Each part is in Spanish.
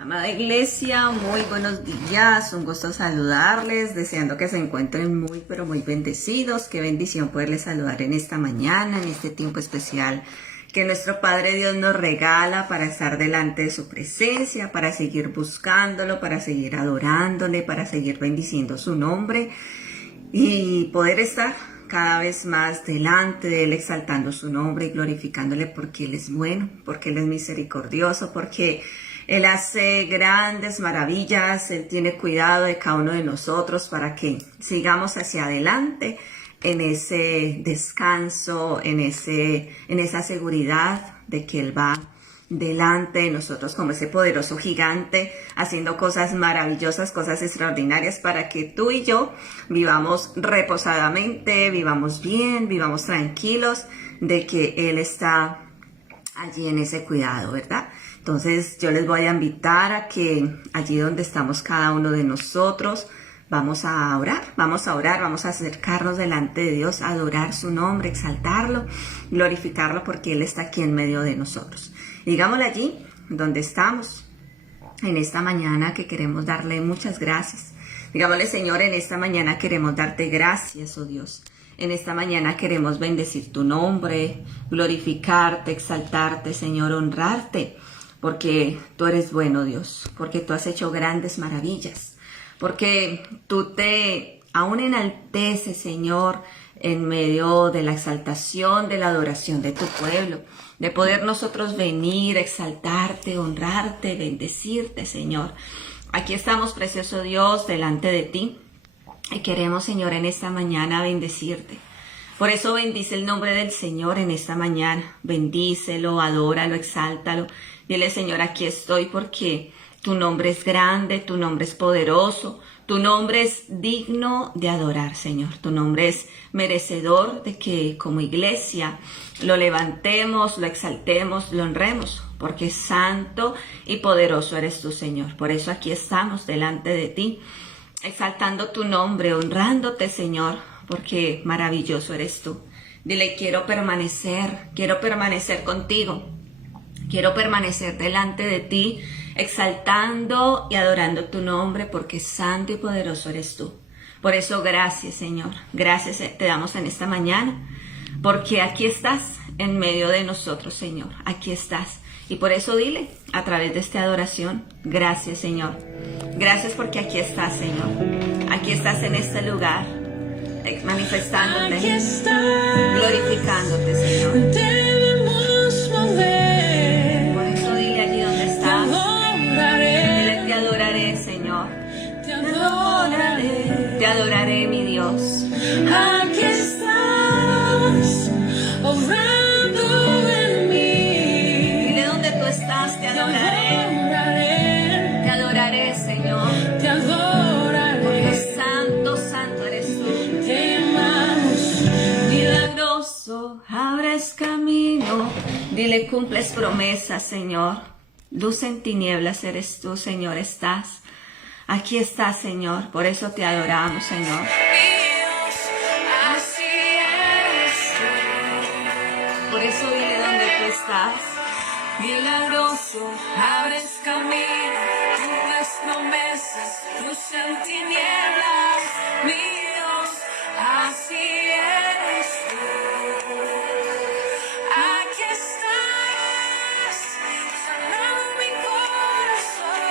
Amada iglesia, muy buenos días, un gusto saludarles, deseando que se encuentren muy pero muy bendecidos. Qué bendición poderles saludar en esta mañana, en este tiempo especial que nuestro Padre Dios nos regala para estar delante de su presencia, para seguir buscándolo, para seguir adorándole, para seguir bendiciendo su nombre y poder estar cada vez más delante de Él, exaltando su nombre y glorificándole porque Él es bueno, porque Él es misericordioso, porque Él hace grandes maravillas. Él tiene cuidado de cada uno de nosotros para que sigamos hacia adelante en ese descanso, en esa seguridad de que Él va delante de nosotros como ese poderoso gigante, haciendo cosas maravillosas, cosas extraordinarias para que tú y yo vivamos reposadamente, vivamos bien, vivamos tranquilos de que Él está allí en ese cuidado, ¿verdad? Entonces yo les voy a invitar a que allí donde estamos cada uno de nosotros, vamos a orar, vamos a acercarnos delante de Dios, a adorar su nombre, exaltarlo, glorificarlo porque Él está aquí en medio de nosotros. Digámosle allí donde estamos, en esta mañana que queremos darle muchas gracias. Digámosle, Señor, en esta mañana queremos darte gracias, oh Dios. En esta mañana queremos bendecir tu nombre, glorificarte, exaltarte, Señor, honrarte, porque tú eres bueno, Dios, porque tú has hecho grandes maravillas, porque tú te aún enalteces, Señor, en medio de la exaltación, de la adoración de tu pueblo, de poder nosotros venir, exaltarte, honrarte, bendecirte, Señor. Aquí estamos, precioso Dios, delante de ti. Y queremos, Señor, en esta mañana bendecirte. Por eso bendice el nombre del Señor en esta mañana. Bendícelo, adóralo, exáltalo. Dile, Señor, aquí estoy porque tu nombre es grande, tu nombre es poderoso, tu nombre es digno de adorar, Señor. Tu nombre es merecedor de que como iglesia lo levantemos, lo exaltemos, lo honremos, porque santo y poderoso eres tú, Señor. Por eso aquí estamos delante de ti, exaltando tu nombre, honrándote, Señor, porque maravilloso eres tú. Dile, quiero permanecer contigo, quiero permanecer delante de ti, exaltando y adorando tu nombre, porque santo y poderoso eres tú. Por eso, gracias, Señor, gracias te damos en esta mañana, porque aquí estás en medio de nosotros, Señor, aquí estás. Y por eso dile, a través de esta adoración, gracias, Señor. Gracias porque aquí estás, Señor. Aquí estás en este lugar, manifestándote, glorificándote, Señor. Por eso dile allí donde estás. Dile, te adoraré, Señor. Te adoraré, mi Dios. Aquí estás, obrando en mí. Dile donde tú estás, te adoraré. Te adoraré, Señor. Te adoraré. Porque santo, santo eres tú. Te amamos. Milagroso, abres camino. Dile, cumples promesas, Señor. Luz en tinieblas eres tú, Señor, estás. Aquí estás, Señor. Por eso te adoramos, Señor. Así eres tú. Por eso dile donde tú estás. Milagroso, abres camino, cumples promesas, luz en tinieblas, mi Dios, así eres tú. Aquí estás, sanando mi corazón.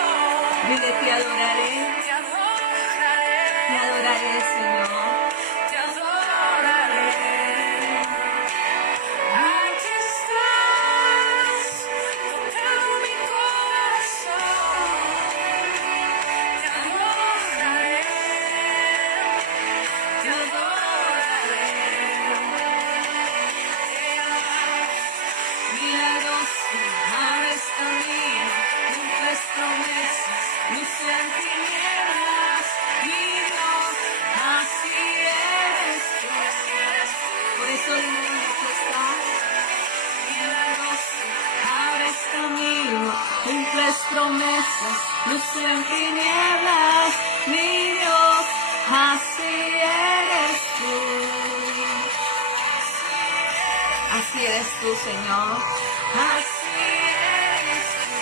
Dile, te adoraré. Te Te adoraré, Señor. te adoraré. Aquí estás, tocando mi corazón. Te adoraré. Te adoraré. Milagroso, abres camino, cumples promesas, luz en tinieblas, mi Dios, así eres tú. Por eso dile donde tú estás. Milagroso, Abres camino, cumples promesas, luz en tinieblas, mi Dios, así eres tú. Así eres tú, Señor. así eres tú.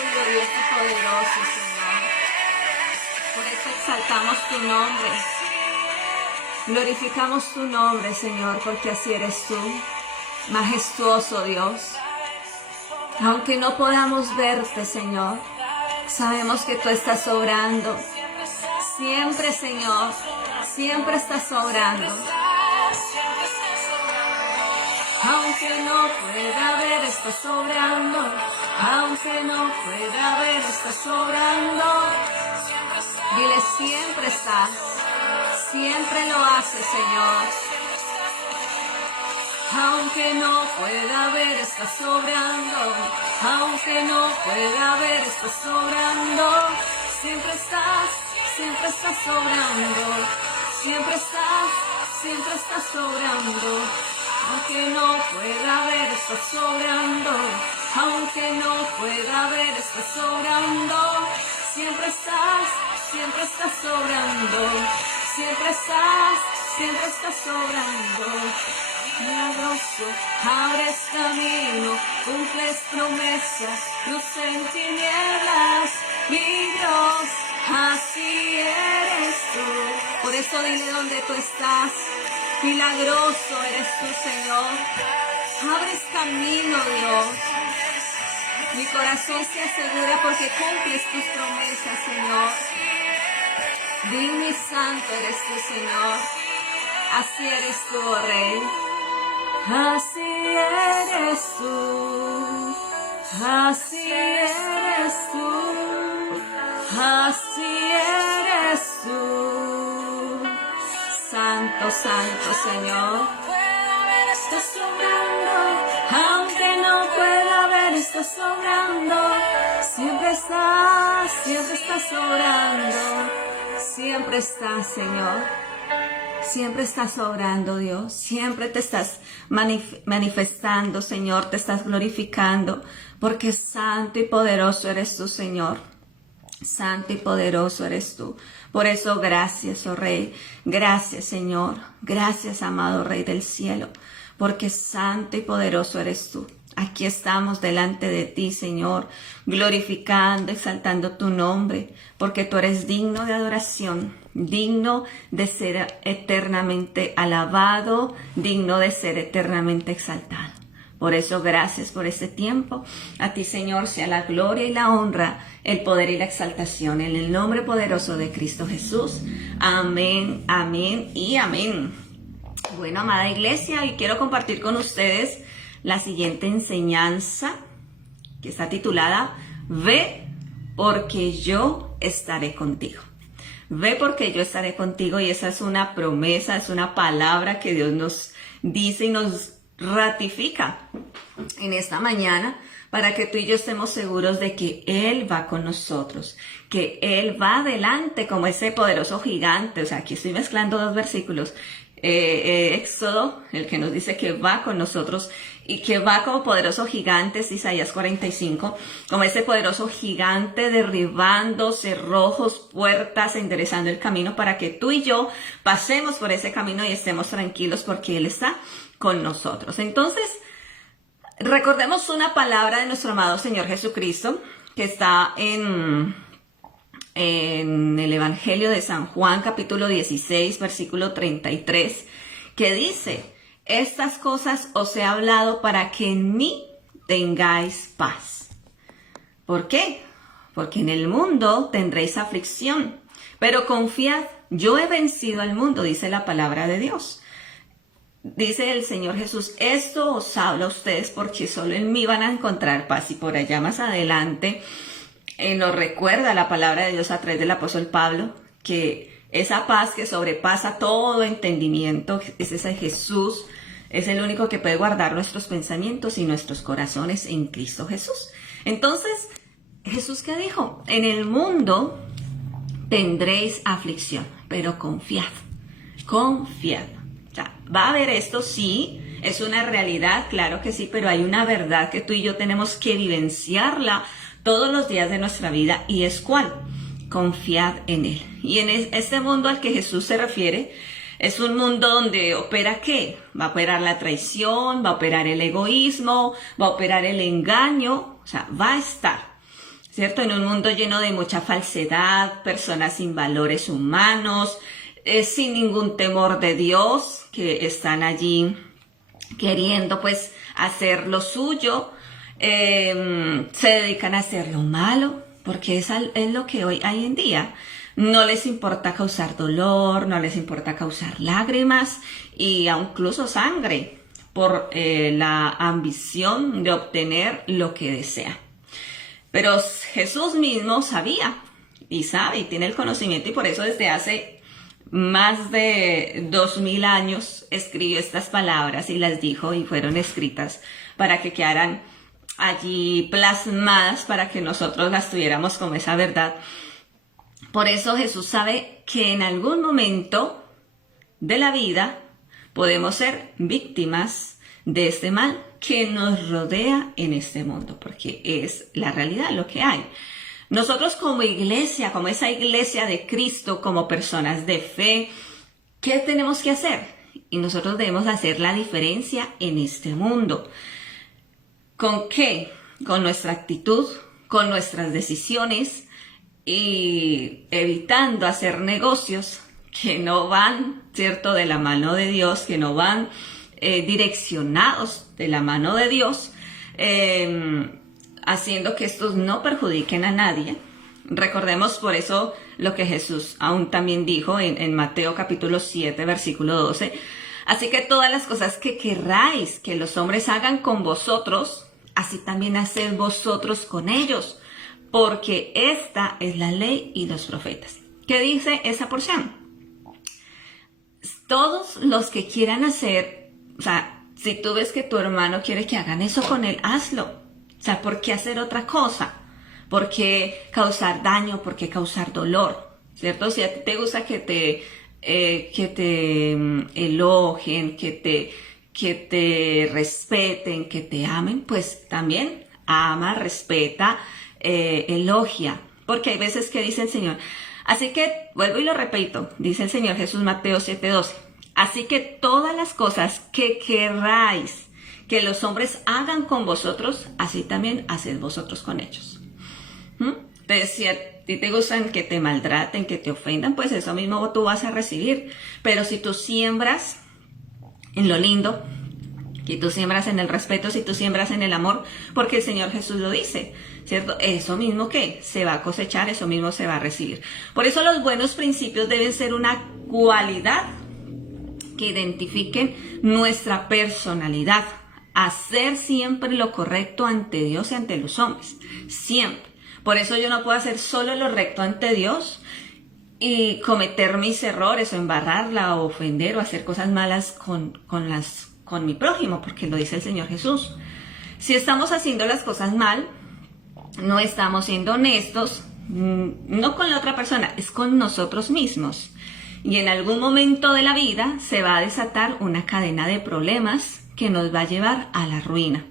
glorioso y poderoso, Señor. Por eso exaltamos tu nombre. Glorificamos tu nombre, Señor, porque así eres tú, majestuoso Dios. Aunque no podamos verte, Señor, sabemos que tú estás obrando. Siempre, Señor, siempre estás obrando. Aunque no pueda ver, estás obrando. Aunque no pueda ver, estás obrando. Dile, siempre estás. Siempre lo haces, Señor. Aunque no pueda ver, estás obrando. Aunque no pueda ver, estás obrando. Siempre estás obrando. Siempre estás obrando. Aunque no pueda ver, estás obrando. Aunque no pueda ver, estás obrando. Siempre estás obrando. Siempre estás obrando. Milagroso, abres camino, cumples promesas, luz en tinieblas, mi Dios, así eres tú. Por eso dile dónde tú estás. Milagroso eres tú, Señor. Abres camino, Dios. Mi corazón se asegura porque cumples tus promesas, Señor. Digno y santo eres tú, Señor. Así eres tú, oh Rey. Así eres tú. Así eres tú. Así eres tú. Santo, santo, Señor. Estás sobrando, aunque no pueda ver, estás sobrando. Siempre estás sobrando. Siempre estás, Señor. Siempre estás obrando, Dios. Siempre te estás manifestando, Señor. Te estás glorificando. Porque santo y poderoso eres tú, Señor. Santo y poderoso eres tú. Por eso, gracias, oh Rey. Gracias, Señor. Gracias, amado Rey del cielo. Porque santo y poderoso eres tú. Aquí estamos delante de ti, Señor, glorificando, exaltando tu nombre, porque tú eres digno de adoración, digno de ser eternamente alabado, digno de ser eternamente exaltado. Por eso, gracias por este tiempo. A ti, Señor, sea la gloria y la honra, el poder y la exaltación, en el nombre poderoso de Cristo Jesús. Amén, amén y amén. Bueno, amada iglesia, y quiero compartir con ustedes la siguiente enseñanza, que está titulada Ve porque yo estaré contigo. Ve porque yo estaré contigo, y esa es una promesa, es una palabra que Dios nos dice y nos ratifica en esta mañana, para que tú y yo estemos seguros de que Él va con nosotros, que Él va adelante como ese poderoso gigante. O sea, aquí estoy mezclando dos versículos. Éxodo, el que nos dice que va con nosotros y que va como poderoso gigante, es Isaías 45, como ese poderoso gigante derribando cerrojos, puertas, enderezando el camino para que tú y yo pasemos por ese camino y estemos tranquilos porque Él está con nosotros. Entonces, recordemos una palabra de nuestro amado Señor Jesucristo que está en el Evangelio de San Juan, capítulo 16, versículo 33, que dice: estas cosas os he hablado para que en mí tengáis paz. ¿Por qué? Porque en el mundo tendréis aflicción, pero confiad, yo he vencido al mundo, dice la palabra de Dios. Dice el Señor Jesús: esto os hablo a ustedes porque solo en mí van a encontrar paz. Y por allá más adelante nos recuerda la palabra de Dios a través del apóstol Pablo que esa paz que sobrepasa todo entendimiento es esa de Jesús. Es el único que puede guardar nuestros pensamientos y nuestros corazones en Cristo Jesús. Entonces, ¿Jesús qué dijo? En el mundo tendréis aflicción, pero confiad, confiad. O sea, va a haber esto, sí, es una realidad, claro que sí, pero hay una verdad que tú y yo tenemos que vivenciarla todos los días de nuestra vida, y es ¿cuál? Confiad en Él. Y en este mundo al que Jesús se refiere, es un mundo donde opera ¿qué? Va a operar la traición, va a operar el egoísmo, va a operar el engaño, o sea, va a estar. ¿cierto? En un mundo lleno de mucha falsedad, personas sin valores humanos, sin ningún temor de Dios, que están allí queriendo pues hacer lo suyo, se dedican a hacer lo malo, porque es lo que hoy hay en día. No les importa causar dolor, no les importa causar lágrimas y incluso sangre por la ambición de obtener lo que desea. Pero Jesús mismo sabía y sabe y tiene el conocimiento, y por eso desde hace más de 2000 años escribió estas palabras y las dijo, y fueron escritas para que quedaran allí plasmadas, para que nosotros las tuviéramos como esa verdad. Por eso Jesús sabe que en algún momento de la vida podemos ser víctimas de este mal que nos rodea en este mundo, porque es la realidad, lo que hay. Nosotros como iglesia, como esa iglesia de Cristo, como personas de fe, ¿qué tenemos que hacer? Y nosotros debemos hacer la diferencia en este mundo. ¿Con qué? Con nuestra actitud, con nuestras decisiones, y evitando hacer negocios que no van, ¿cierto?, de la mano de Dios, que no van direccionados de la mano de Dios, haciendo que estos no perjudiquen a nadie. Recordemos por eso lo que Jesús aún también dijo en Mateo capítulo 7, versículo 12. Así que todas las cosas que querráis que los hombres hagan con vosotros, así también haced vosotros con ellos, porque esta es la ley y los profetas. ¿Qué dice esa porción? Todos los que quieran hacer, o sea, si tú ves que tu hermano quiere que hagan eso con él, hazlo. O sea, ¿por qué hacer otra cosa? ¿Por qué causar daño? ¿Por qué causar dolor? ¿Cierto? Si a ti te gusta que te elogien, que te respeten, que te amen, pues también ama, respeta, elogia. Porque hay veces que dice el Señor, así que, vuelvo y lo repito, dice el Señor Jesús, Mateo 7:12, así que todas las cosas que querráis que los hombres hagan con vosotros, así también haced vosotros con ellos. Entonces, si a ti te gustan que te maltraten, que te ofendan, pues eso mismo tú vas a recibir. Pero si tú siembras en lo lindo, si tú siembras en el respeto, si tú siembras en el amor, porque el Señor Jesús lo dice, ¿cierto? Eso mismo que se va a cosechar, eso mismo se va a recibir. Por eso los buenos principios deben ser una cualidad que identifiquen nuestra personalidad. Hacer siempre lo correcto ante Dios y ante los hombres. Siempre. Por eso yo no puedo hacer solo lo recto ante Dios y cometer mis errores o embarrarla o ofender o hacer cosas malas con mi prójimo, porque lo dice el Señor Jesús. Si estamos haciendo las cosas mal, no estamos siendo honestos, no con la otra persona, es con nosotros mismos. Y en algún momento de la vida se va a desatar una cadena de problemas que nos va a llevar a la ruina.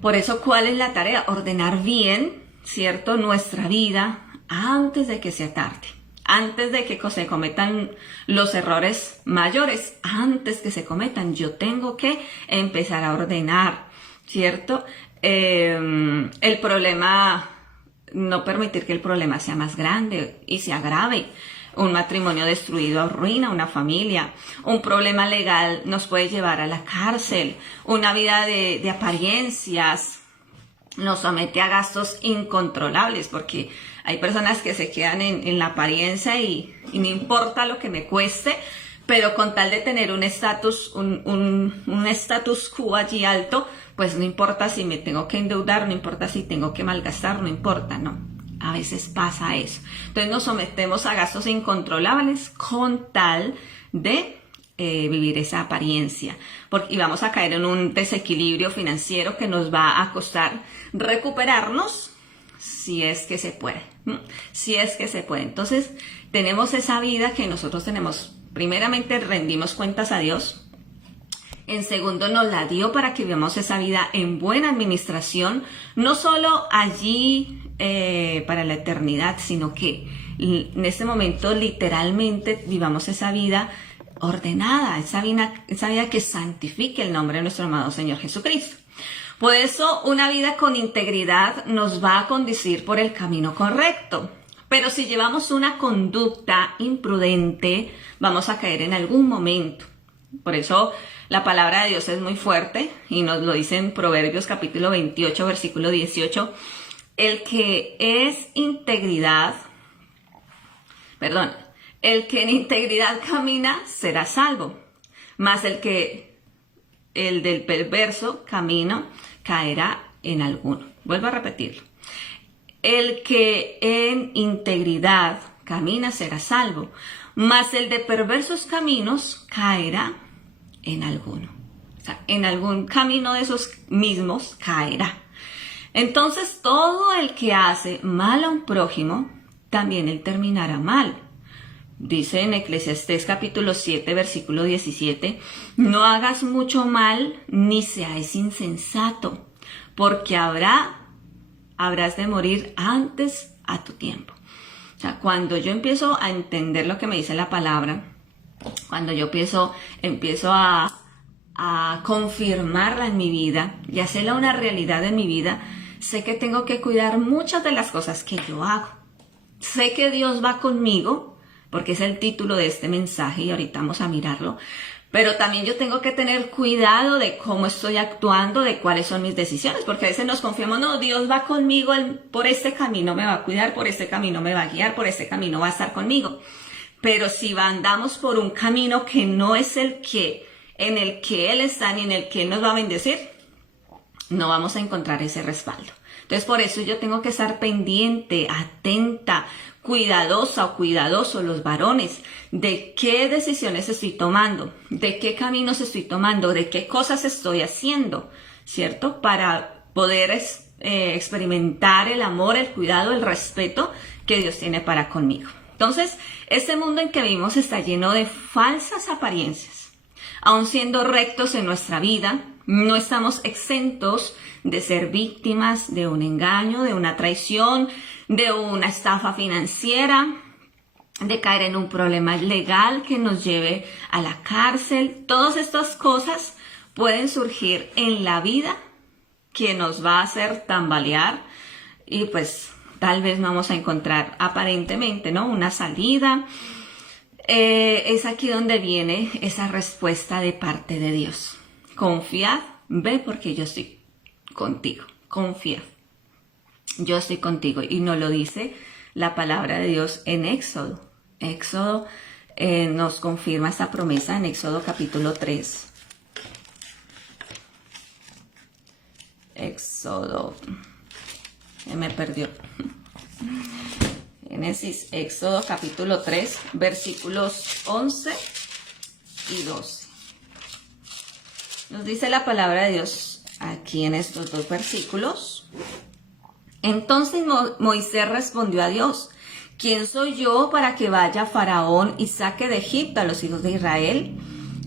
Por eso, ¿cuál es la tarea? Ordenar bien, ¿cierto?, nuestra vida antes de que sea tarde, antes de que se cometan los errores mayores, antes que se cometan. Yo tengo que empezar a ordenar, ¿cierto? El problema, no permitir que el problema sea más grande y se agrave. Un matrimonio destruido arruina una familia. Un problema legal nos puede llevar a la cárcel. Una vida de apariencias nos somete a gastos incontrolables, porque hay personas que se quedan en la apariencia y no importa lo que me cueste, pero con tal de tener un estatus quo allí alto, pues no importa si me tengo que endeudar, no importa si tengo que malgastar, no importa, no. A veces pasa eso. Entonces nos sometemos a gastos incontrolables con tal de vivir esa apariencia. Y vamos a caer en un desequilibrio financiero que nos va a costar recuperarnos, si es que se puede. Si es que se puede. Entonces tenemos esa vida que nosotros tenemos. Primeramente rendimos cuentas a Dios. En segundo, nos la dio para que vivamos esa vida en buena administración, no solo allí para la eternidad, sino que en este momento literalmente vivamos esa vida ordenada, esa vida que santifique el nombre de nuestro amado Señor Jesucristo. Por eso una vida con integridad nos va a conducir por el camino correcto. Pero si llevamos una conducta imprudente, vamos a caer en algún momento. Por eso la palabra de Dios es muy fuerte y nos lo dice en Proverbios capítulo 28, versículo 18. El que en integridad camina será salvo, mas el del perverso camino caerá en alguno. Vuelvo a repetirlo. El que en integridad camina será salvo, mas el de perversos caminos caerá en alguno. O sea, en algún camino de esos mismos caerá. Entonces, todo el que hace mal a un prójimo, también él terminará mal. Dice en Eclesiastés capítulo 7, versículo 17, no hagas mucho mal ni seáis insensato, porque habrás de morir antes a tu tiempo. O sea, cuando yo empiezo a entender lo que me dice la palabra, cuando yo empiezo a confirmarla en mi vida y hacerla una realidad en mi vida, sé que tengo que cuidar muchas de las cosas que yo hago. Sé que Dios va conmigo, porque es el título de este mensaje y ahorita vamos a mirarlo. Pero también yo tengo que tener cuidado de cómo estoy actuando, de cuáles son mis decisiones, porque a veces nos confiamos, no, Dios va conmigo, por este camino me va a cuidar, por este camino me va a guiar, por este camino va a estar conmigo. Pero si andamos por un camino que no es en el que Él está ni en el que Él nos va a bendecir, no vamos a encontrar ese respaldo. Entonces por eso yo tengo que estar pendiente, atenta, cuidadosa o cuidadoso los varones de qué decisiones estoy tomando, de qué caminos estoy tomando, de qué cosas estoy haciendo, ¿cierto? Para poder experimentar el amor, el cuidado, el respeto que Dios tiene para conmigo. Entonces, este mundo en que vivimos está lleno de falsas apariencias. Aun siendo rectos en nuestra vida, no estamos exentos de ser víctimas de un engaño, de una traición, de una estafa financiera, de caer en un problema legal que nos lleve a la cárcel. Todas estas cosas pueden surgir en la vida que nos va a hacer tambalear y pues tal vez no vamos a encontrar aparentemente, ¿no?, una salida. Es aquí donde viene esa respuesta de parte de Dios. Confiad, ve porque yo estoy contigo. Confía, yo estoy contigo. Y nos lo dice la palabra de Dios en Éxodo. Éxodo nos confirma esta promesa en Éxodo capítulo 3. Éxodo, me perdió. Génesis, Éxodo capítulo 3, versículos 11 y 12. Nos dice la palabra de Dios aquí en estos dos versículos. Entonces Moisés respondió a Dios: ¿quién soy yo para que vaya Faraón y saque de Egipto a los hijos de Israel?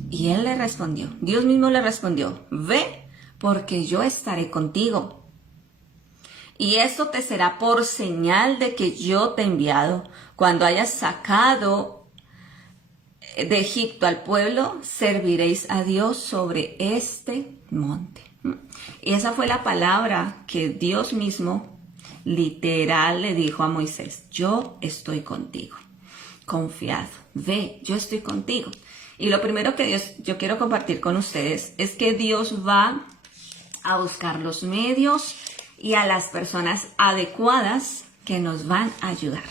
Y él le respondió, Dios mismo le respondió: ve, porque yo estaré contigo. Y esto te será por señal de que yo te he enviado. Cuando hayas sacado de Egipto al pueblo, serviréis a Dios sobre este monte. Y esa fue la palabra que Dios mismo literal le dijo a Moisés: yo estoy contigo. Confiad, ve, yo estoy contigo. Y lo primero que yo quiero compartir con ustedes es que Dios va a buscar los medios y a las personas adecuadas que nos van a ayudar.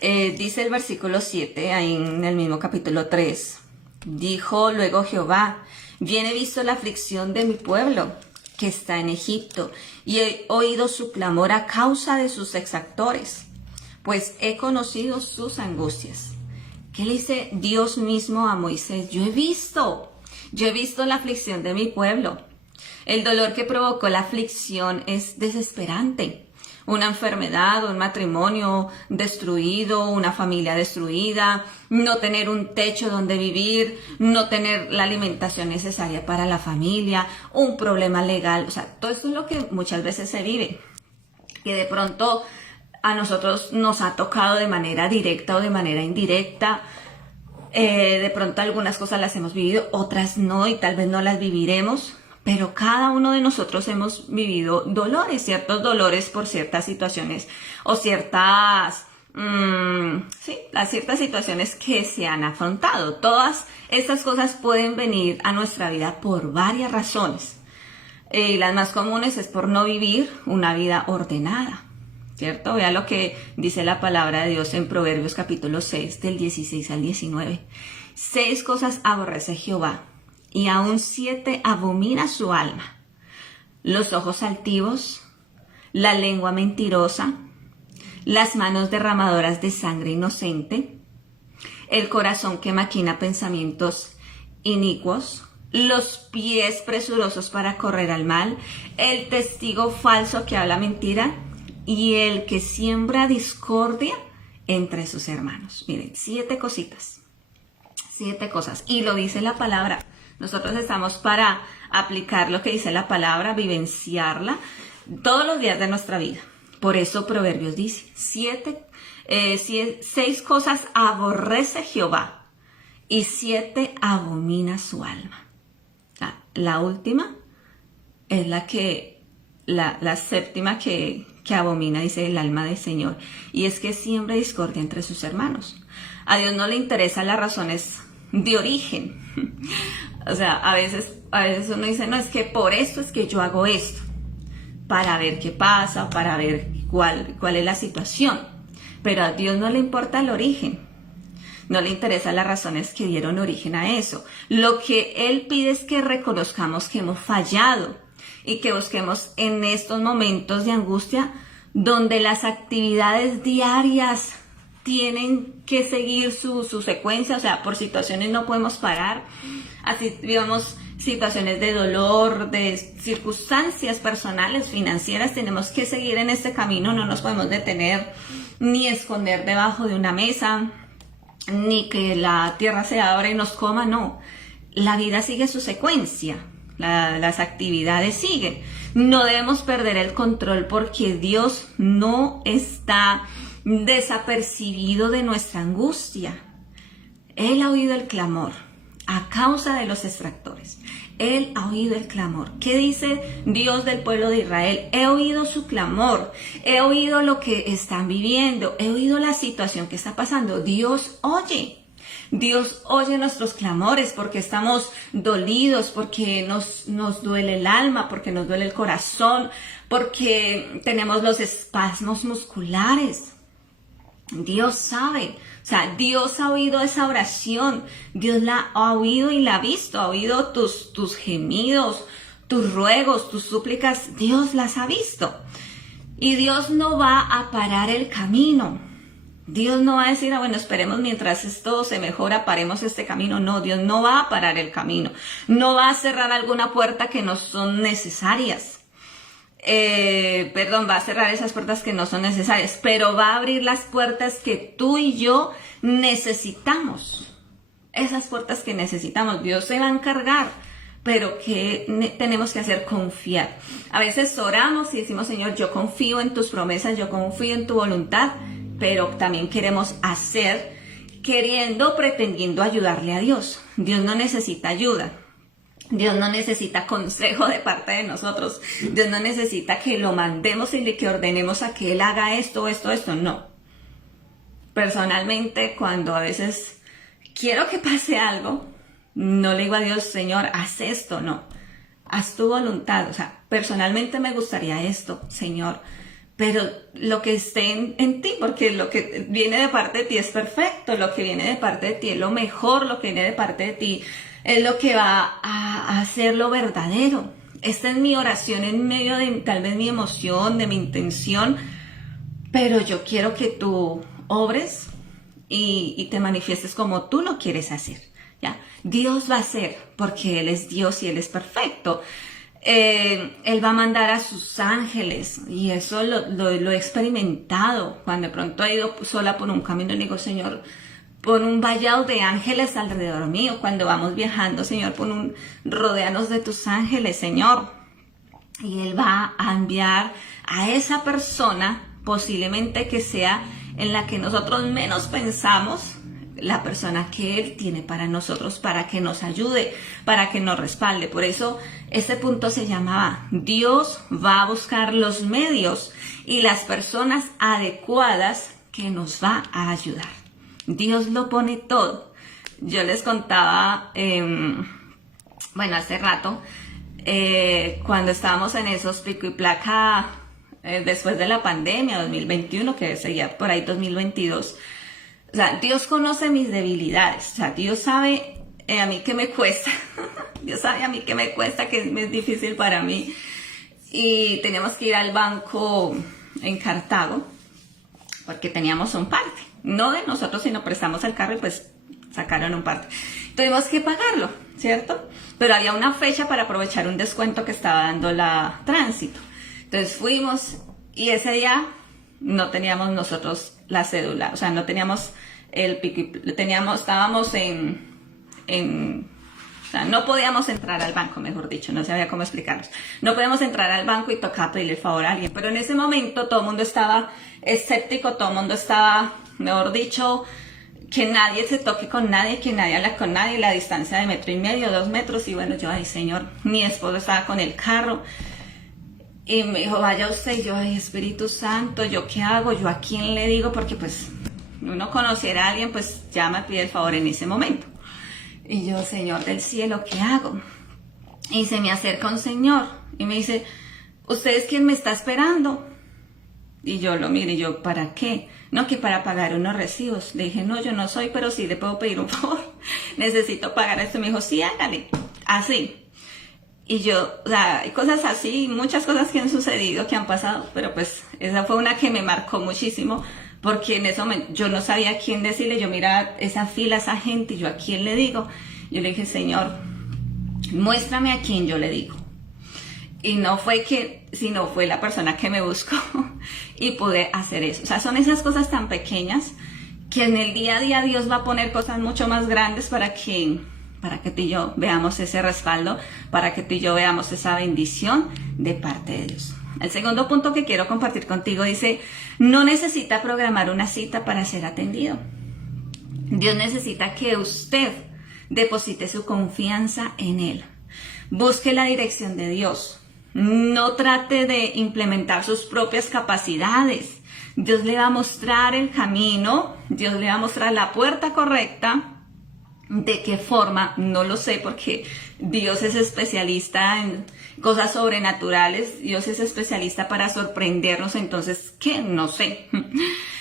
Dice el versículo 7, ahí en el mismo capítulo 3, dijo luego Jehová: bien he visto la aflicción de mi pueblo que está en Egipto, y he oído su clamor a causa de sus exactores, pues he conocido sus angustias. ¿Qué le dice Dios mismo a Moisés? Yo he visto la aflicción de mi pueblo. El dolor que provocó la aflicción es desesperante. Una enfermedad, un matrimonio destruido, una familia destruida, no tener un techo donde vivir, no tener la alimentación necesaria para la familia, un problema legal. O sea, todo esto es lo que muchas veces se vive. Que de pronto a nosotros nos ha tocado de manera directa o de manera indirecta. De pronto algunas cosas las hemos vivido, otras no, y tal vez no las viviremos. pero cada uno de nosotros hemos vivido dolores, ciertos dolores por ciertas situaciones o ciertas las ciertas situaciones que se han afrontado. Todas estas cosas pueden venir a nuestra vida por varias razones. Las más comunes es por no vivir una vida ordenada, ¿cierto? Vea lo que dice la palabra de Dios en Proverbios capítulo 6, del 16 al 19. 6 cosas aborrece Jehová, y aún 7 abomina su alma: los ojos altivos, la lengua mentirosa, las manos derramadoras de sangre inocente, el corazón que maquina pensamientos inicuos, los pies presurosos para correr al mal, el testigo falso que habla mentira y el que siembra discordia entre sus hermanos. Miren, 7 cositas, 7 cosas. Y lo dice la palabra. Nosotros estamos para aplicar lo que dice la palabra, vivenciarla todos los días de nuestra vida. Por eso Proverbios dice, 6 cosas aborrece Jehová y 7 abomina su alma. La última es la séptima que abomina, dice el alma del Señor, y es que siembra discordia entre sus hermanos. A Dios no le interesan las razones de origen. O sea, a veces uno dice, no, es que por esto es que yo hago esto, para ver qué pasa, para ver cuál es la situación. Pero a Dios no le importa el origen, no le interesan las razones que dieron origen a eso. Lo que Él pide es que reconozcamos que hemos fallado y que busquemos en estos momentos de angustia donde las actividades diarias tienen que seguir su secuencia, o sea, por situaciones no podemos parar, así digamos, situaciones de dolor, de circunstancias personales, financieras, tenemos que seguir en este camino, no nos podemos detener ni esconder debajo de una mesa, ni que la tierra se abra y nos coma, no. La vida sigue su secuencia, las actividades siguen. No debemos perder el control porque Dios no está desapercibido de nuestra angustia. Él ha oído el clamor a causa de los extractores. Él ha oído el clamor. ¿Qué dice Dios del pueblo de Israel? He oído su clamor, he oído lo que están viviendo, he oído la situación que está pasando. Dios oye nuestros clamores porque estamos dolidos, porque nos duele el alma, porque nos duele el corazón, porque tenemos los espasmos musculares. Dios sabe, o sea, Dios ha oído esa oración, Dios la ha oído y la ha visto, ha oído tus gemidos, tus ruegos, tus súplicas, Dios las ha visto. Y Dios no va a parar el camino. Dios no va a decir, bueno, esperemos mientras esto se mejora, paremos este camino. No, Dios no va a parar el camino. No va a cerrar alguna puerta que no son necesarias. Va a cerrar esas puertas que no son necesarias, pero va a abrir las puertas que tú y yo necesitamos. Esas puertas que necesitamos, Dios se va a encargar, pero ¿qué tenemos que hacer? Confiar. A veces oramos y decimos, Señor, yo confío en tus promesas, yo confío en tu voluntad, pero también queremos hacer, pretendiendo ayudarle a Dios. Dios no necesita ayuda. Dios no necesita consejo de parte de nosotros. Dios no necesita que lo mandemos y que ordenemos a que Él haga esto, no. Personalmente, cuando a veces quiero que pase algo, no le digo a Dios, Señor, haz esto, no. Haz tu voluntad. O sea, personalmente me gustaría esto, Señor, pero lo que esté en ti, porque lo que viene de parte de ti es perfecto, lo que viene de parte de ti es lo mejor, lo que viene de parte de ti es lo que va a hacer lo verdadero. Esta es mi oración en medio de tal vez mi emoción, de mi intención, pero yo quiero que tú obres y te manifiestes como tú lo quieres hacer. ¿Ya? Dios va a hacer, porque Él es Dios y Él es perfecto. Él va a mandar a sus ángeles, y eso lo he experimentado cuando de pronto he ido sola por un camino y digo, Señor, pon un vallado de ángeles alrededor mío. Cuando vamos viajando, Señor, rodéanos de tus ángeles, Señor. Y Él va a enviar a esa persona, posiblemente que sea en la que nosotros menos pensamos, la persona que Él tiene para nosotros, para que nos ayude, para que nos respalde. Por eso este punto se llamaba: Dios va a buscar los medios y las personas adecuadas que nos va a ayudar. Dios lo pone todo. Yo les contaba, hace rato, cuando estábamos en esos pico y placa, después de la pandemia 2021, que seguía por ahí 2022, o sea, Dios conoce mis debilidades, o sea, Dios sabe a mí qué me cuesta, Dios sabe a mí qué me cuesta, que es difícil para mí, y teníamos que ir al banco en Cartago, porque teníamos un parte, no de nosotros, sino prestamos el carro y pues sacaron un parte. Tuvimos que pagarlo, ¿cierto? Pero había una fecha para aprovechar un descuento que estaba dando la tránsito. Entonces fuimos y ese día no teníamos nosotros la cédula, o sea, no teníamos estábamos o sea, no podíamos entrar al banco, mejor dicho, no sabía cómo explicarlos. No podíamos entrar al banco y tocar pedirle el favor a alguien, pero en ese momento todo el mundo estaba escéptico, todo el mundo estaba, mejor dicho, que nadie se toque con nadie, que nadie habla con nadie, la distancia de 1,5 metros, 2 metros, y bueno, yo, ay señor, mi esposo estaba con el carro, y me dijo, vaya usted, y yo, ay Espíritu Santo, ¿yo qué hago? ¿Yo a quién le digo? Porque pues, uno conociera a alguien, pues ya me pide el favor en ese momento. Y yo, Señor del cielo, ¿qué hago? Y se me acerca un señor, y me dice, ¿usted es quien me está esperando? Y yo lo miro y yo, ¿para qué? No, que para pagar unos recibos. Le dije, no, yo no soy, pero sí le puedo pedir un favor. Necesito pagar esto. Me dijo, sí, hágale. Así. Y yo, o sea, hay cosas así, muchas cosas que han sucedido, que han pasado, pero pues esa fue una que me marcó muchísimo, porque en ese momento yo no sabía a quién decirle. Yo miraba esa fila, esa gente, y yo, ¿a quién le digo? Yo le dije, Señor, muéstrame a quién yo le digo. Y no fue que, sino fue la persona que me buscó y pude hacer eso. O sea, son esas cosas tan pequeñas que en el día a día Dios va a poner cosas mucho más grandes para que tú y yo veamos ese respaldo, para que tú y yo veamos esa bendición de parte de Dios. El segundo punto que quiero compartir contigo dice, no necesita programar una cita para ser atendido. Dios necesita que usted deposite su confianza en Él. Busque la dirección de Dios. No trate de implementar sus propias capacidades. Dios le va a mostrar el camino, Dios le va a mostrar la puerta correcta. ¿De qué forma? No lo sé, porque Dios es especialista en cosas sobrenaturales. Dios es especialista para sorprendernos. Entonces, ¿qué? No sé.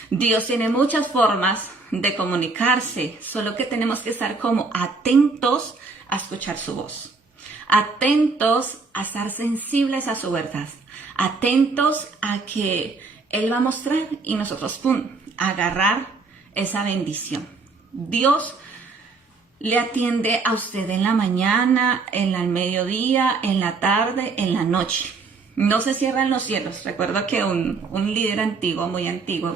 Dios tiene muchas formas de comunicarse, solo que tenemos que estar como atentos a escuchar su voz. Atentos a estar sensibles a su verdad, atentos a que Él va a mostrar y nosotros, agarrar esa bendición. Dios le atiende a usted en la mañana, en el mediodía, en la tarde, en la noche. No se cierran los cielos. Recuerdo que un líder antiguo, muy antiguo,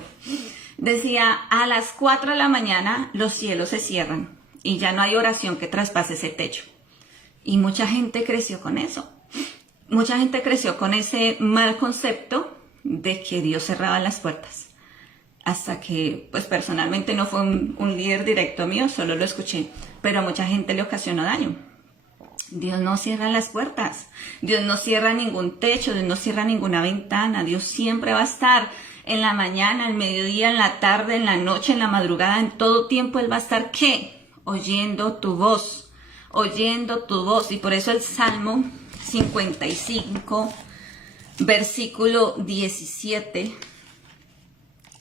decía, a las 4 de la mañana los cielos se cierran y ya no hay oración que traspase ese techo. Y mucha gente creció con eso. Mucha gente creció con ese mal concepto de que Dios cerraba las puertas. Hasta que, pues personalmente no fue un líder directo mío, solo lo escuché. Pero a mucha gente le ocasionó daño. Dios no cierra las puertas. Dios no cierra ningún techo. Dios no cierra ninguna ventana. Dios siempre va a estar en la mañana, al mediodía, en la tarde, en la noche, en la madrugada. En todo tiempo Él va a estar, ¿qué? Oyendo tu voz. Oyendo tu voz. Y por eso el Salmo 55, versículo 17,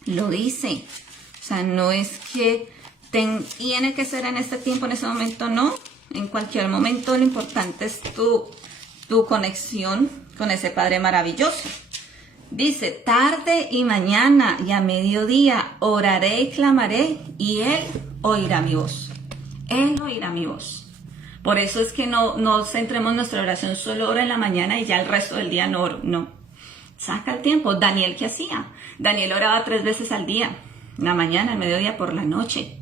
lo dice. O sea, no es que tiene que ser en este tiempo, en ese momento, no. En cualquier momento lo importante es tu conexión con ese Padre maravilloso. Dice, tarde y mañana y a mediodía oraré y clamaré y Él oirá mi voz. Él oirá mi voz. Por eso es que no centremos nuestra oración solo hora en la mañana y ya el resto del día no oro. No. Saca el tiempo. Daniel, ¿qué hacía? Daniel oraba 3 veces al día. En la mañana, al mediodía, por la noche.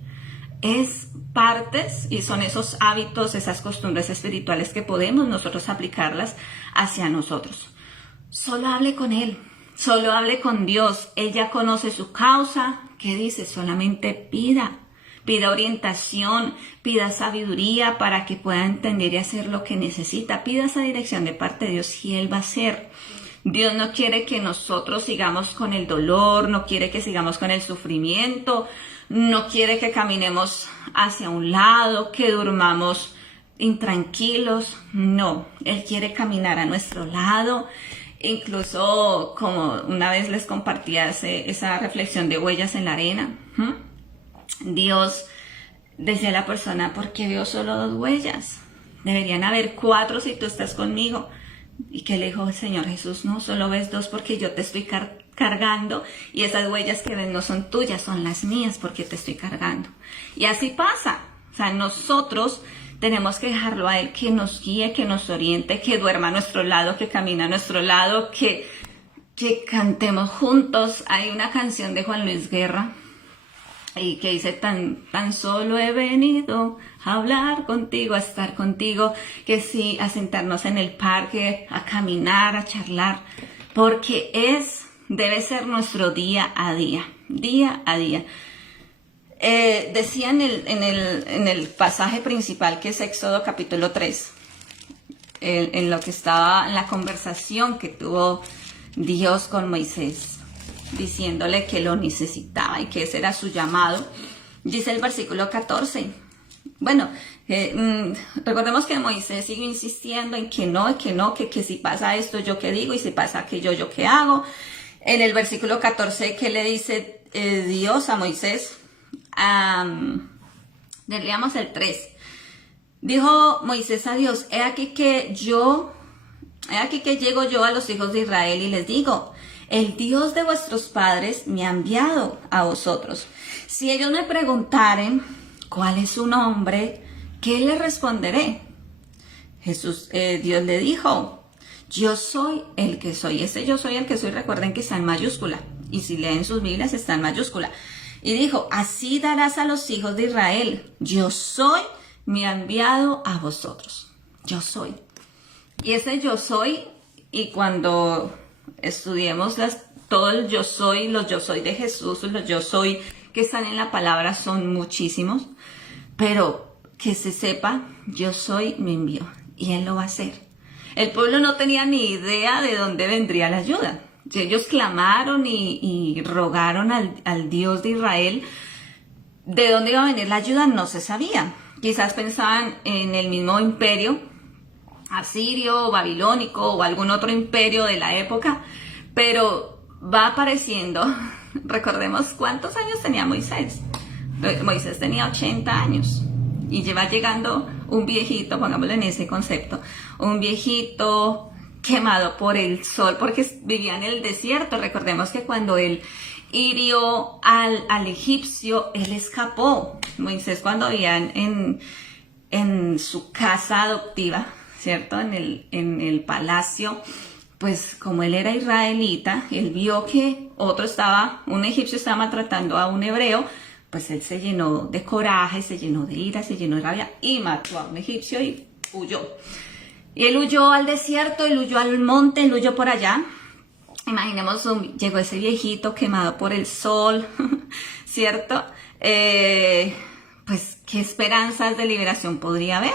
Es partes y son esos hábitos, esas costumbres espirituales que podemos nosotros aplicarlas hacia nosotros. Solo hable con Él. Solo hable con Dios. Él ya conoce su causa. ¿Qué dice? Solamente pida. pida orientación, pida sabiduría para que pueda entender y hacer lo que necesita. Pida esa dirección de parte de Dios y Él va a hacer. Dios no quiere que nosotros sigamos con el dolor, no quiere que sigamos con el sufrimiento, no quiere que caminemos hacia un lado, que durmamos intranquilos. No, Él quiere caminar a nuestro lado. Incluso, como una vez les compartía esa reflexión de huellas en la arena, Dios decía a la persona: ¿por qué veo solo 2 huellas? Deberían haber 4 si tú estás conmigo. ¿Y qué le dijo el Señor Jesús? No, solo ves 2 porque yo te estoy cargando, y esas huellas que ves no son tuyas, son las mías porque te estoy cargando. Y así pasa. O sea, nosotros tenemos que dejarlo a Él que nos guíe, que nos oriente, que duerma a nuestro lado, que camine a nuestro lado, que cantemos juntos. Hay una canción de Juan Luis Guerra y que dice: tan solo he venido a hablar contigo, a estar contigo, que sí, a sentarnos en el parque, a caminar, a charlar, porque debe ser nuestro día a día, día a día. Decía en el pasaje principal, que es Éxodo capítulo 3, en lo que estaba en la conversación que tuvo Dios con Moisés, diciéndole que lo necesitaba y que ese era su llamado. Dice el versículo 14. Bueno, recordemos que Moisés siguió insistiendo en que si pasa esto, yo qué digo, y si pasa aquello, yo qué hago. En el versículo 14, ¿qué le dice Dios a Moisés? Leamos el 3. Dijo Moisés a Dios: he aquí que llego yo a los hijos de Israel y les digo: el Dios de vuestros padres me ha enviado a vosotros. Si ellos me preguntaren ¿cuál es su nombre?, ¿qué les responderé? Dios le dijo: yo soy el que soy. Ese yo soy el que soy, recuerden que está en mayúscula, y si leen sus Biblias está en mayúscula. Y dijo: así darás a los hijos de Israel: yo soy, me ha enviado a vosotros. Yo soy. Y ese yo soy, y cuando estudiemos todo el yo soy, los yo soy de Jesús, los yo soy que están en la palabra son muchísimos, pero que se sepa, yo soy me envió, y Él lo va a hacer. El pueblo no tenía ni idea de dónde vendría la ayuda. Ellos clamaron y rogaron al Dios de Israel. De dónde iba a venir la ayuda no se sabía. Quizás pensaban en el mismo imperio asirio, babilónico o algún otro imperio de la época, pero va apareciendo. Recordemos cuántos años tenía Moisés. Moisés tenía 80 años y lleva llegando un viejito, pongámoslo en ese concepto, un viejito quemado por el sol porque vivía en el desierto. Recordemos que cuando él hirió al egipcio, él escapó. Moisés, cuando vivía en su casa adoptiva, ¿cierto? En el palacio, pues como él era israelita, él vio que un egipcio estaba maltratando a un hebreo, pues él se llenó de coraje, se llenó de ira, se llenó de rabia y mató a un egipcio y huyó. Y él huyó al desierto, él huyó al monte, él huyó por allá. Imaginemos, llegó ese viejito quemado por el sol, ¿cierto? Pues, ¿qué esperanzas de liberación podría haber?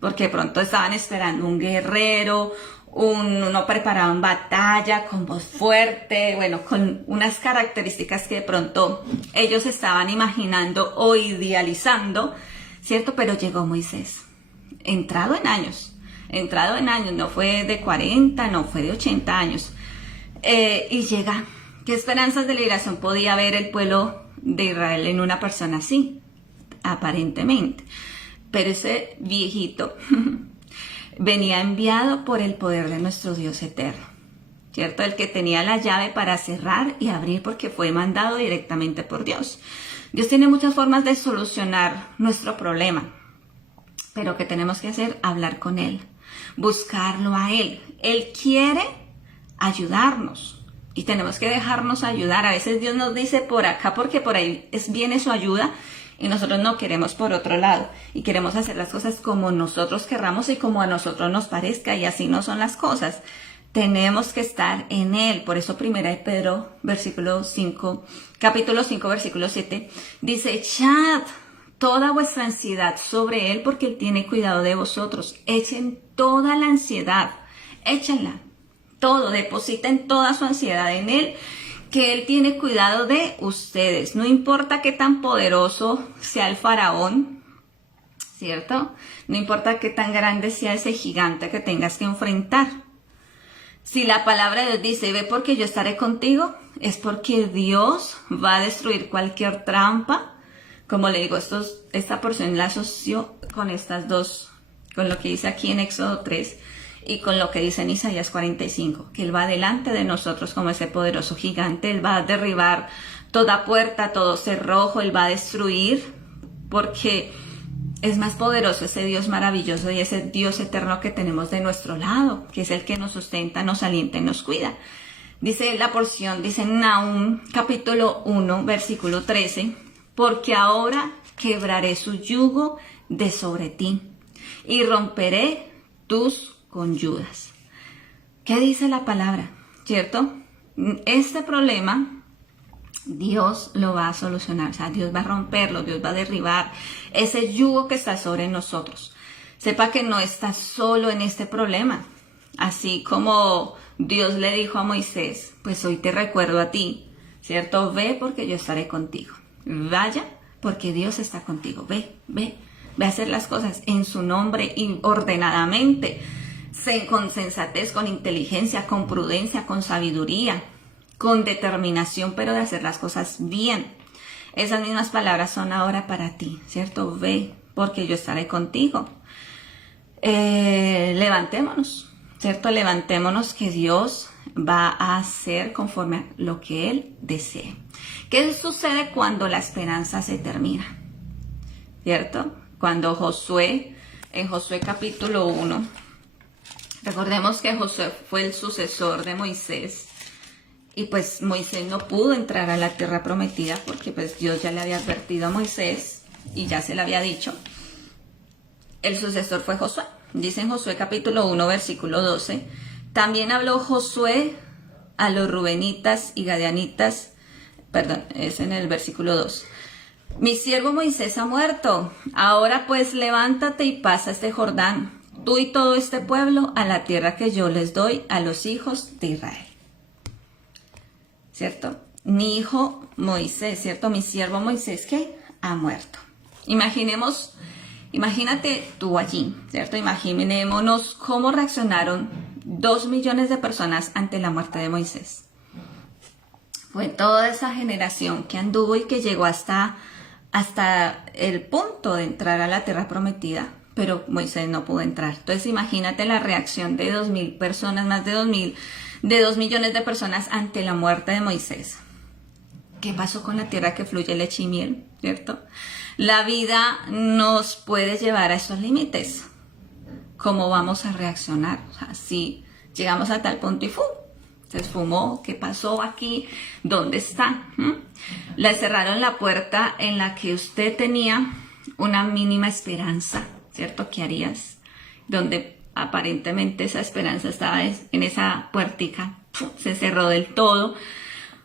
Porque de pronto estaban esperando un guerrero, uno preparado en batalla, con voz fuerte, bueno, con unas características que de pronto ellos estaban imaginando o idealizando, ¿cierto? Pero llegó Moisés, entrado en años, no fue de 40, no fue de 80 años, y llega. ¿Qué esperanzas de liberación podía haber el pueblo de Israel en una persona así? Aparentemente. Pero ese viejito venía enviado por el poder de nuestro Dios eterno, ¿cierto? El que tenía la llave para cerrar y abrir, porque fue mandado directamente por Dios. Dios tiene muchas formas de solucionar nuestro problema, pero ¿qué tenemos que hacer? Hablar con Él, buscarlo a Él. Él quiere ayudarnos y tenemos que dejarnos ayudar. A veces Dios nos dice por acá porque por ahí viene su ayuda, y nosotros no queremos por otro lado y queremos hacer las cosas como nosotros querramos y como a nosotros nos parezca, y así no son las cosas. tenemos que estar en Él. Por eso primera de Pedro, capítulo 5, versículo 7, dice, echad toda vuestra ansiedad sobre Él porque Él tiene cuidado de vosotros. Echen toda la ansiedad, échenla, todo, depositen toda su ansiedad en Él, que Él tiene cuidado de ustedes. No importa qué tan poderoso sea el faraón, ¿cierto? No importa qué tan grande sea ese gigante que tengas que enfrentar. Si la palabra de Dios dice, ve porque yo estaré contigo, es porque Dios va a destruir cualquier trampa. Como le digo, esta porción la asocio con estas dos, con lo que dice aquí en Éxodo 3 y con lo que dice en Isaías 45, que Él va delante de nosotros como ese poderoso gigante. Él va a derribar toda puerta, todo cerrojo, Él va a destruir, porque es más poderoso ese Dios maravilloso y ese Dios eterno que tenemos de nuestro lado, que es el que nos sustenta, nos alienta y nos cuida. Dice la porción, dice en Nahum capítulo 1, versículo 13, porque ahora quebraré su yugo de sobre ti y romperé tus conyugas. ¿Qué dice la palabra? ¿Cierto? Este problema Dios lo va a solucionar, o sea, Dios va a romperlo, Dios va a derribar ese yugo que está sobre nosotros. Sepa que no está solo en este problema. Así como Dios le dijo a Moisés, pues hoy te recuerdo a ti, ¿cierto? Ve porque yo estaré contigo. Vaya porque Dios está contigo. Ve a hacer las cosas en su nombre y ordenadamente, con sensatez, con inteligencia, con prudencia, con sabiduría, con determinación, pero de hacer las cosas bien. Esas mismas palabras son ahora para ti, ¿cierto? Ve, porque yo estaré contigo. Levantémonos, ¿cierto? Levantémonos, que Dios va a hacer conforme a lo que Él desee. ¿Qué sucede cuando la esperanza se termina? ¿Cierto? Cuando en Josué capítulo 1, recordemos que Josué fue el sucesor de Moisés. Y pues Moisés no pudo entrar a la tierra prometida porque pues Dios ya le había advertido a Moisés y ya se le había dicho. El sucesor fue Josué. Dice en Josué capítulo 1, versículo 12, también habló Josué a los rubenitas y gadianitas, es en el versículo 2. Mi siervo Moisés ha muerto. Ahora pues levántate y pasa este Jordán, tú y todo este pueblo, a la tierra que yo les doy a los hijos de Israel. ¿Cierto? Mi hijo Moisés, ¿cierto? Mi siervo Moisés, que ha muerto. Imagínate tú allí, ¿cierto? Imaginémonos cómo reaccionaron 2 millones de personas ante la muerte de Moisés. Fue toda esa generación que anduvo y que llegó hasta el punto de entrar a la tierra prometida, pero Moisés no pudo entrar. Entonces imagínate la reacción de 2.000 personas, más de 2 millones de personas ante la muerte de Moisés. ¿Qué pasó con la tierra que fluye leche y miel? ¿Cierto? La vida nos puede llevar a estos límites. ¿Cómo vamos a reaccionar? O sea, si llegamos a tal punto y se esfumó, ¿qué pasó aquí? ¿Dónde está? Le cerraron la puerta en la que usted tenía una mínima esperanza, ¿cierto? ¿Qué harías? Donde aparentemente esa esperanza estaba en esa puertica, se cerró del todo.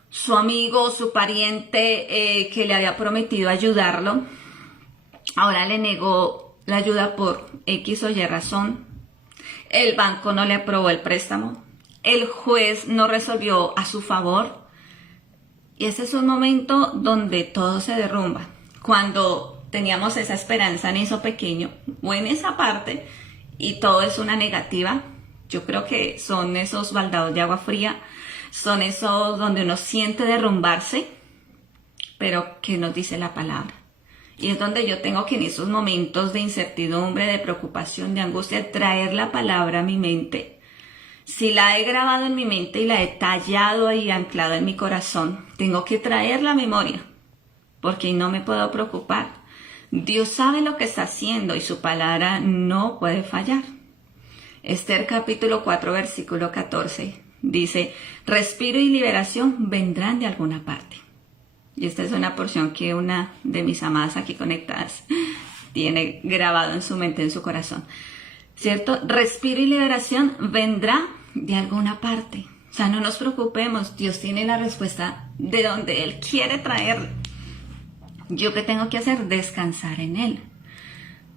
Su amigo, su pariente que le había prometido ayudarlo, ahora le negó la ayuda por X o Y razón. El banco no le aprobó el préstamo. El juez no resolvió a su favor. Y ese es un momento donde todo se derrumba. Cuando teníamos esa esperanza en eso pequeño o en esa parte, y todo es una negativa, yo creo que son esos baldados de agua fría, son esos donde uno siente derrumbarse, pero ¿qué nos dice la palabra? Y es donde yo tengo que en esos momentos de incertidumbre, de preocupación, de angustia, traer la palabra a mi mente. Si la he grabado en mi mente y la he tallado y anclado en mi corazón, tengo que traer la memoria, porque no me puedo preocupar. Dios sabe lo que está haciendo y su palabra no puede fallar. Esther capítulo 4 versículo 14 dice, respiro y liberación vendrán de alguna parte. Y esta es una porción que una de mis amadas aquí conectadas tiene grabado en su mente, en su corazón. ¿Cierto? Respiro y liberación vendrá de alguna parte. O sea, no nos preocupemos, Dios tiene la respuesta de donde Él quiere traerla. ¿Yo qué tengo que hacer? Descansar en Él.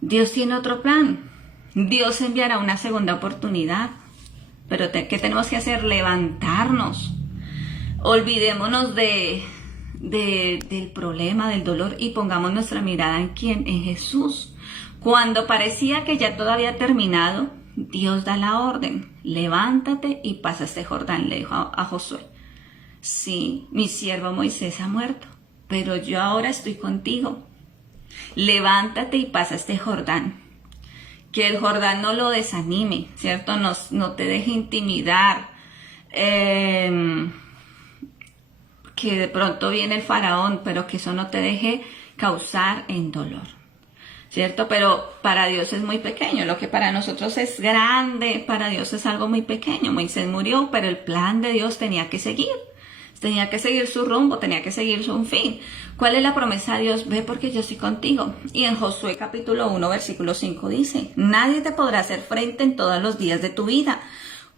Dios tiene otro plan. Dios enviará una segunda oportunidad. Pero ¿qué tenemos que hacer? Levantarnos. Olvidémonos del problema, del dolor, y pongamos nuestra mirada ¿en quién? En Jesús. Cuando parecía que ya todo había terminado, Dios da la orden. Levántate y pasa este Jordán, le dijo a Josué. Sí, mi siervo Moisés ha muerto, pero yo ahora estoy contigo. Levántate y pasa este Jordán. Que el Jordán no lo desanime, ¿cierto? No te deje intimidar. Que de pronto viene el faraón, pero que eso no te deje causar en dolor, ¿cierto? Pero para Dios es muy pequeño. Lo que para nosotros es grande, para Dios es algo muy pequeño. Moisés murió, pero el plan de Dios tenía que seguir. Tenía que seguir su rumbo, tenía que seguir su fin. ¿Cuál es la promesa de Dios? Ve porque yo estoy contigo. Y en Josué capítulo 1, versículo 5 dice, nadie te podrá hacer frente en todos los días de tu vida.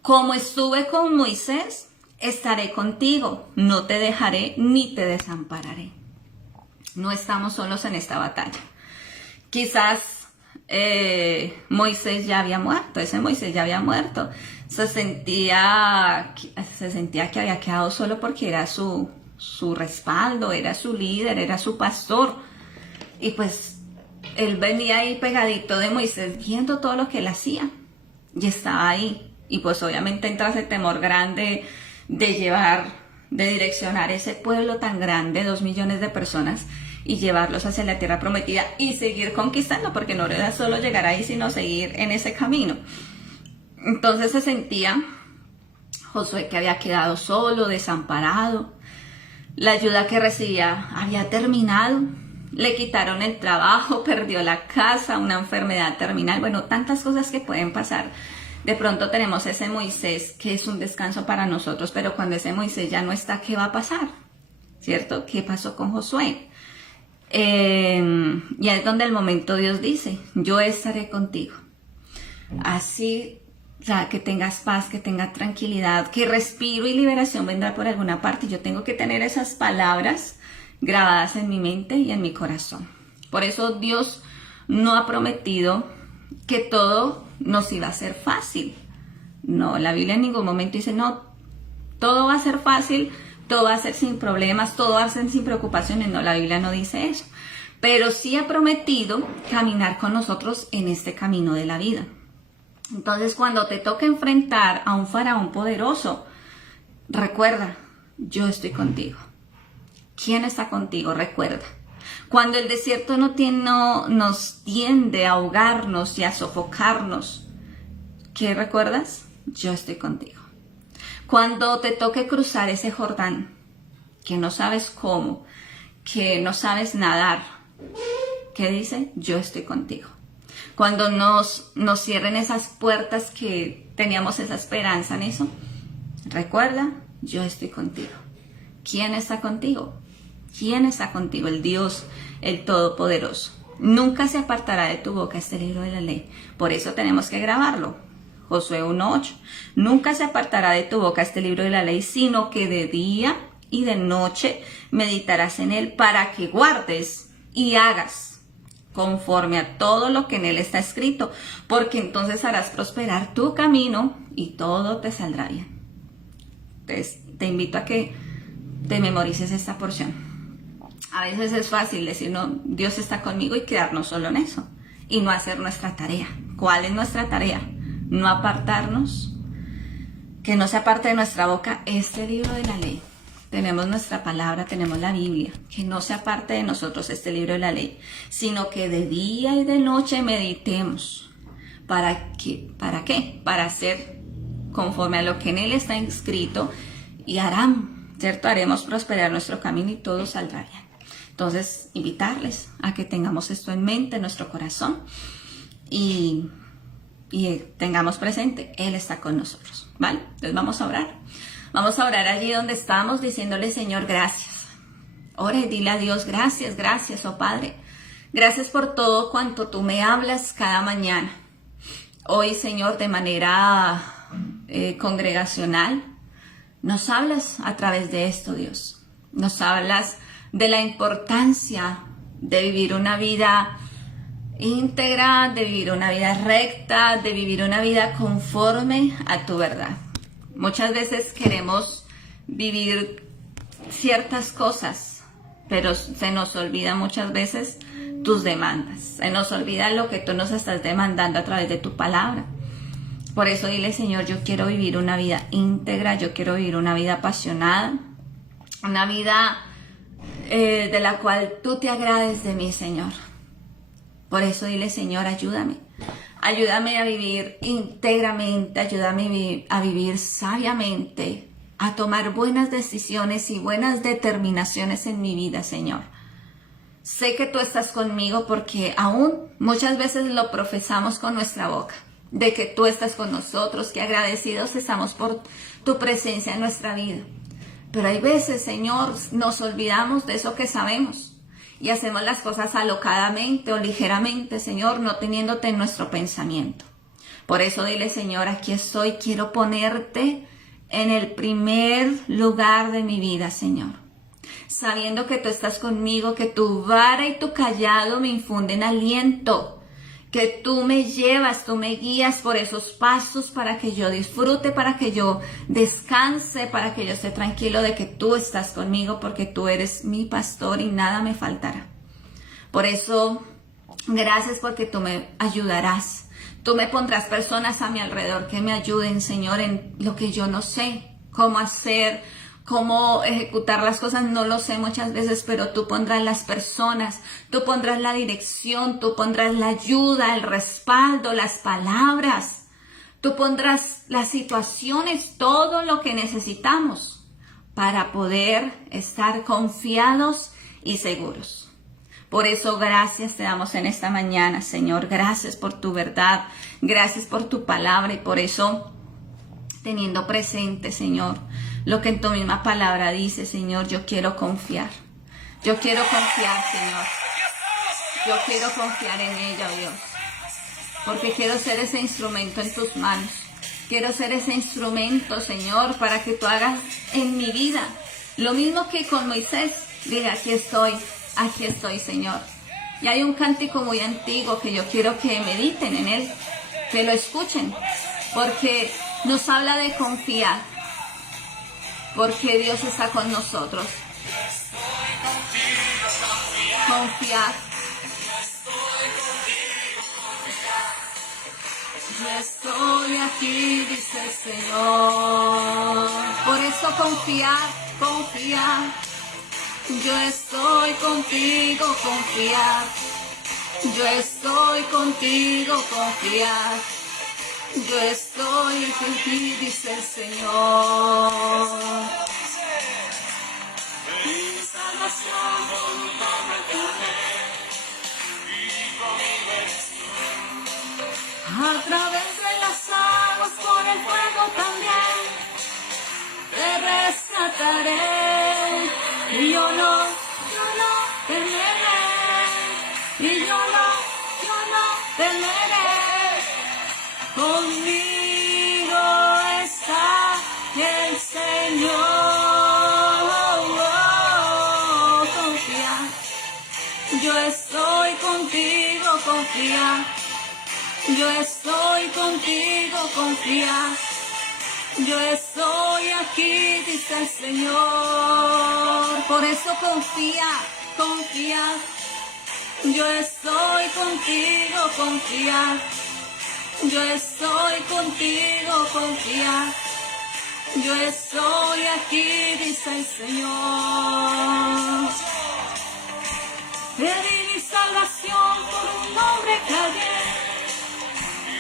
Como estuve con Moisés, estaré contigo. No te dejaré ni te desampararé. No estamos solos en esta batalla. Quizás Moisés ya había muerto, ese Moisés ya había muerto. Se sentía que había quedado solo porque era su respaldo, era su líder, era su pastor. Y pues él venía ahí pegadito de Moisés viendo todo lo que él hacía. Y estaba ahí. Y pues obviamente entra ese temor grande de direccionar ese pueblo tan grande, 2 millones de personas, y llevarlos hacia la tierra prometida y seguir conquistando, porque no era solo llegar ahí, sino seguir en ese camino. Entonces se sentía Josué que había quedado solo, desamparado. La ayuda que recibía había terminado. Le quitaron el trabajo, perdió la casa, una enfermedad terminal. Bueno, tantas cosas que pueden pasar. De pronto tenemos ese Moisés que es un descanso para nosotros, pero cuando ese Moisés ya no está, ¿qué va a pasar? ¿Cierto? ¿Qué pasó con Josué? Y es donde el momento Dios dice, yo estaré contigo. Así, o sea, que tengas paz, que tengas tranquilidad, que respiro y liberación vendrá por alguna parte. Yo tengo que tener esas palabras grabadas en mi mente y en mi corazón. Por eso Dios no ha prometido que todo nos iba a ser fácil. No, la Biblia en ningún momento dice, no, todo va a ser fácil, todo va a ser sin problemas, todo va a ser sin preocupaciones. No, la Biblia no dice eso. Pero sí ha prometido caminar con nosotros en este camino de la vida. Entonces, cuando te toca enfrentar a un faraón poderoso, recuerda, yo estoy contigo. ¿Quién está contigo? Recuerda. Cuando el desierto nos tiende a ahogarnos y a sofocarnos, ¿qué recuerdas? Yo estoy contigo. Cuando te toque cruzar ese Jordán, que no sabes cómo, que no sabes nadar, ¿qué dice? Yo estoy contigo. Cuando nos cierren esas puertas que teníamos esa esperanza en eso, recuerda, yo estoy contigo. ¿Quién está contigo? ¿Quién está contigo? El Dios, el Todopoderoso. Nunca se apartará de tu boca este libro de la ley. Por eso tenemos que grabarlo. Josué 1:8. Nunca se apartará de tu boca este libro de la ley, sino que de día y de noche meditarás en él para que guardes y hagas conforme a todo lo que en él está escrito, porque entonces harás prosperar tu camino y todo te saldrá bien. Entonces, te invito a que te memorices esta porción. A veces es fácil decir, no, Dios está conmigo y quedarnos solo en eso y no hacer nuestra tarea. ¿Cuál es nuestra tarea? No apartarnos, que no se aparte de nuestra boca este libro de la ley. Tenemos nuestra palabra, tenemos la Biblia, que no se aparte de nosotros este libro de la ley, sino que de día y de noche meditemos. ¿Para qué? ¿Para qué? Para hacer conforme a lo que en él está escrito y harán, ¿cierto? Haremos prosperar nuestro camino y todo saldrá bien. Entonces, invitarles a que tengamos esto en mente, en nuestro corazón y tengamos presente, Él está con nosotros, ¿vale? Entonces vamos a orar. Vamos a orar allí donde estamos diciéndole, Señor, gracias. Ora y dile a Dios, gracias, gracias, oh Padre. Gracias por todo cuanto tú me hablas cada mañana. Hoy, Señor, de manera congregacional. Nos hablas a través de esto, Dios. Nos hablas de la importancia de vivir una vida íntegra, de vivir una vida recta, de vivir una vida conforme a tu verdad. Muchas veces queremos vivir ciertas cosas, pero se nos olvida muchas veces tus demandas. Se nos olvida lo que tú nos estás demandando a través de tu palabra. Por eso dile, Señor, yo quiero vivir una vida íntegra, yo quiero vivir una vida apasionada, una vida de la cual tú te agrades de mí, Señor. Por eso dile, Señor, ayúdame. Ayúdame a vivir íntegramente, ayúdame a vivir sabiamente, a tomar buenas decisiones y buenas determinaciones en mi vida, Señor. Sé que tú estás conmigo porque aún muchas veces lo profesamos con nuestra boca, de que tú estás con nosotros, que agradecidos estamos por tu presencia en nuestra vida. Pero hay veces, Señor, nos olvidamos de eso que sabemos y hacemos las cosas alocadamente o ligeramente, Señor, no teniéndote en nuestro pensamiento. Por eso dile, Señor, aquí estoy, quiero ponerte en el primer lugar de mi vida, Señor. Sabiendo que tú estás conmigo, que tu vara y tu callado me infunden aliento, que tú me llevas, tú me guías por esos pasos para que yo disfrute, para que yo descanse, para que yo esté tranquilo de que tú estás conmigo, porque tú eres mi pastor y nada me faltará. Por eso, gracias porque tú me ayudarás. Tú me pondrás personas a mi alrededor que me ayuden, Señor, en lo que yo no sé, cómo hacer, cómo ejecutar las cosas, no lo sé muchas veces, pero tú pondrás las personas, tú pondrás la dirección, tú pondrás la ayuda, el respaldo, las palabras, tú pondrás las situaciones, todo lo que necesitamos para poder estar confiados y seguros. Por eso gracias te damos en esta mañana, Señor. Gracias por tu verdad, gracias por tu palabra y por eso teniendo presente, Señor, lo que en tu misma palabra dice, Señor, yo quiero confiar. Yo quiero confiar, Señor. Yo quiero confiar en ella, Dios. Porque quiero ser ese instrumento en tus manos. Quiero ser ese instrumento, Señor, para que tú hagas en mi vida lo mismo que con Moisés. Diga, aquí estoy, Señor. Y hay un cántico muy antiguo que yo quiero que mediten en él, que lo escuchen, porque nos habla de confiar, porque Dios está con nosotros. Confiar. Yo estoy aquí, dice el Señor. Por eso confiar. Yo estoy contigo, confiar. Yo estoy contigo, confiar. Yo estoy aquí, dice el Señor. Mi salvación con mi nombre tiene, y conmigo eres tú. A través de las aguas, por el fuego también, te rescataré. Y yo no temeré. Y yo no temeré. Conmigo está el Señor. Confía. Yo estoy contigo, confía. Yo estoy contigo, confía. Yo estoy aquí, dice el Señor. Por eso confía. Yo estoy contigo, confía. Yo estoy contigo, confía. Yo estoy aquí, dice el Señor. Pedí mi salvación por un nombre que hallé.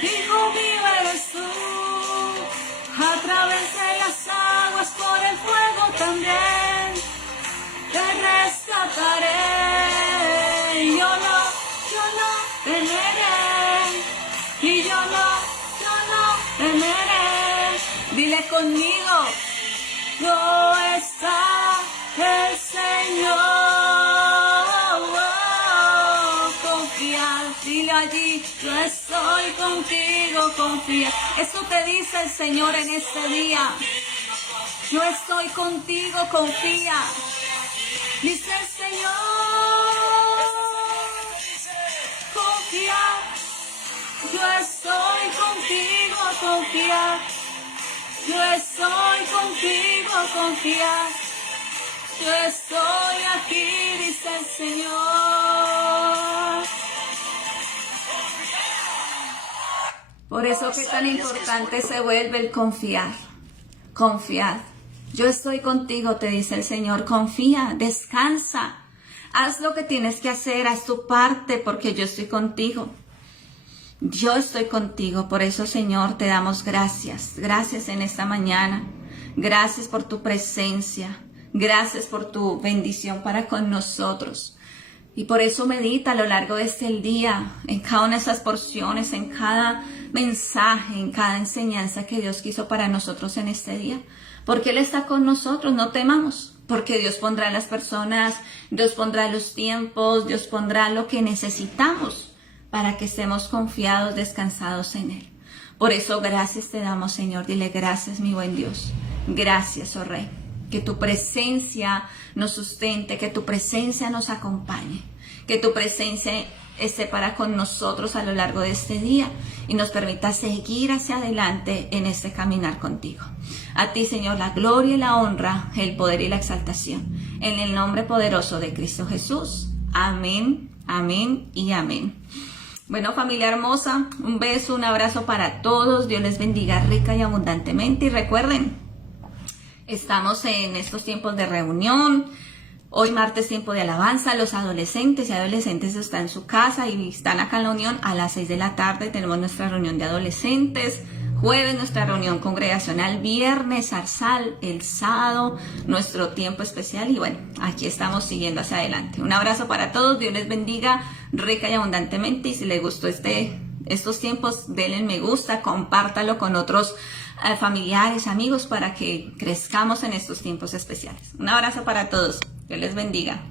Hijo mío eres tú. A través de las aguas, por el fuego también, te rescataré. Y yo no temeré. Y yo no temeré. Dile conmigo, no está el Señor. Confiar, dile allí. Yo estoy contigo, confía. Eso te dice el Señor en este día. Yo estoy contigo, confía. Dice el Señor, confía. Yo estoy contigo, confía. Yo estoy contigo, confía. Yo estoy aquí, dice el Señor. Por eso que tan importante se vuelve el confiar. Confiar. Yo estoy contigo, te dice el Señor. Confía, descansa. Haz lo que tienes que hacer, haz tu parte, porque yo estoy contigo. Yo estoy contigo. Por eso, Señor, te damos gracias. Gracias en esta mañana. Gracias por tu presencia. Gracias por tu bendición para con nosotros. Y por eso medita a lo largo de este día, en cada una de esas porciones, en cada mensaje, en cada enseñanza que Dios quiso para nosotros en este día. Porque Él está con nosotros, no temamos. Porque Dios pondrá las personas, Dios pondrá los tiempos, Dios pondrá lo que necesitamos para que estemos confiados, descansados en Él. Por eso gracias te damos, Señor. Dile gracias, mi buen Dios. Gracias, oh Rey. Que tu presencia nos sustente, que tu presencia nos acompañe, que tu presencia esté para con nosotros a lo largo de este día y nos permita seguir hacia adelante en este caminar contigo. A ti, Señor, la gloria y la honra, el poder y la exaltación. En el nombre poderoso de Cristo Jesús. Amén, amén y amén. Bueno, familia hermosa, un beso, un abrazo para todos. Dios les bendiga rica y abundantemente. Y recuerden, estamos en estos tiempos de reunión. Hoy martes tiempo de alabanza. Los adolescentes y adolescentes están en su casa y están acá en la unión a las 6 de la tarde. Tenemos nuestra reunión de adolescentes. Jueves nuestra reunión congregacional. Viernes Zarzal. El sábado nuestro tiempo especial. Y bueno, aquí estamos siguiendo hacia adelante. Un abrazo para todos. Dios les bendiga rica y abundantemente. Y si les gustó estos tiempos, denle me gusta. Compártalo con otros familiares, amigos, para que crezcamos en estos tiempos especiales. Un abrazo para todos. Dios les bendiga.